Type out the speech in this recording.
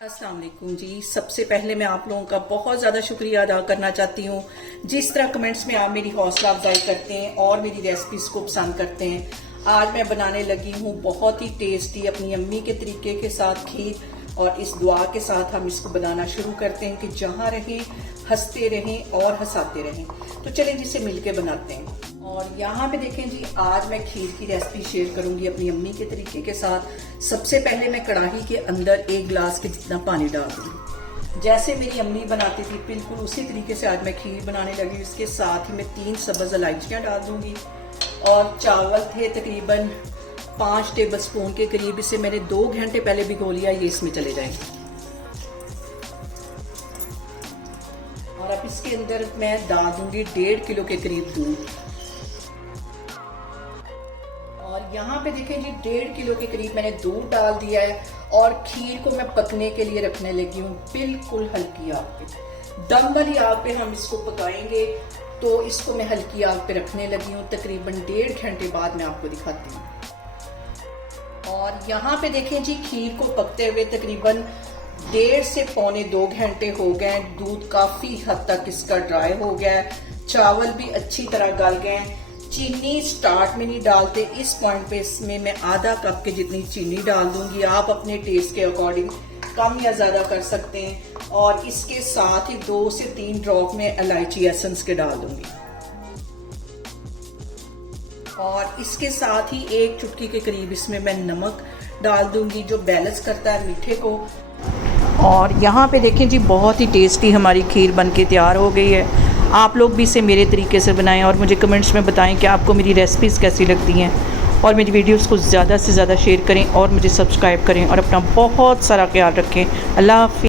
अस्सलाम वालेकुम जी। सबसे पहले मैं आप लोगों का बहुत ज़्यादा शुक्रिया अदा करना चाहती हूँ। जिस तरह कमेंट्स में आप मेरी हौसला अफजाई करते हैं और मेरी रेसिपीज को पसंद करते हैं। आज मैं बनाने लगी हूँ बहुत ही टेस्टी अपनी अम्मी के तरीके के साथ खीर, और इस दुआ के साथ हम इसको बनाना शुरू करते हैं कि जहाँ रहें हंसते रहें और हंसाते रहें। तो चलें जिसे मिलके बनाते हैं। और यहाँ पे देखें जी, आज मैं खीर की रेसिपी शेयर करूंगी अपनी अम्मी के तरीके के साथ। सबसे पहले मैं कढ़ाई के अंदर 1 गिलास के जितना पानी डाल दूंगी। जैसे मेरी अम्मी बनाती थी बिल्कुल उसी तरीके से आज मैं खीर बनाने लगी। इसके साथ ही मैं 3 सब्ज इलायचियाँ डाल दूंगी और चावल थे तकरीबन 5 टेबल स्पून के करीब। इसे मैंने 2 घंटे पहले भिगो लिया, ये इसमें चले जाएंगे। और अब इसके अंदर मैं डाल दूंगी 1.5 किलो के करीब दूध। और यहाँ पे देखें जी, 1.5 किलो के करीब मैंने दूध डाल दिया है और खीर को मैं पकने के लिए रखने लगी हूँ बिल्कुल हल्की आग पे। दम वाली आग पे हम इसको पकाएंगे, तो इसको मैं हल्की आग पे रखने लगी हूँ। तकरीबन 1.5 घंटे बाद मैं आपको दिखाती हूँ। और यहाँ पे देखें जी, खीर को पकते हुए तकरीबन 1.5 से पौने 2 घंटे हो गए। दूध काफी हद तक इसका ड्राई हो गया है, चावल भी अच्छी तरह गल गए हैं। चीनी स्टार्ट में नहीं डालते, इस पॉइंट पे इसमें मैं आधा कप के जितनी चीनी डाल दूंगी। आप अपने टेस्ट के अकॉर्डिंग कम या ज्यादा कर सकते हैं। और इसके साथ ही 2 से 3 ड्रॉप में इलायची एसेंस के डाल दूंगी। और इसके साथ ही 1 चुटकी के करीब इसमें मैं नमक डाल दूंगी, जो बैलेंस करता है मीठे को। और यहाँ पे देखें जी, बहुत ही टेस्टी हमारी खीर बनके तैयार हो गई है। आप लोग भी इसे मेरे तरीके से बनाएं और मुझे कमेंट्स में बताएं कि आपको मेरी रेसिपीज़ कैसी लगती हैं। और मेरी वीडियोस को ज़्यादा से ज़्यादा शेयर करें और मुझे सब्सक्राइब करें और अपना बहुत सारा ख्याल रखें। अल्लाह हाफ़िज़।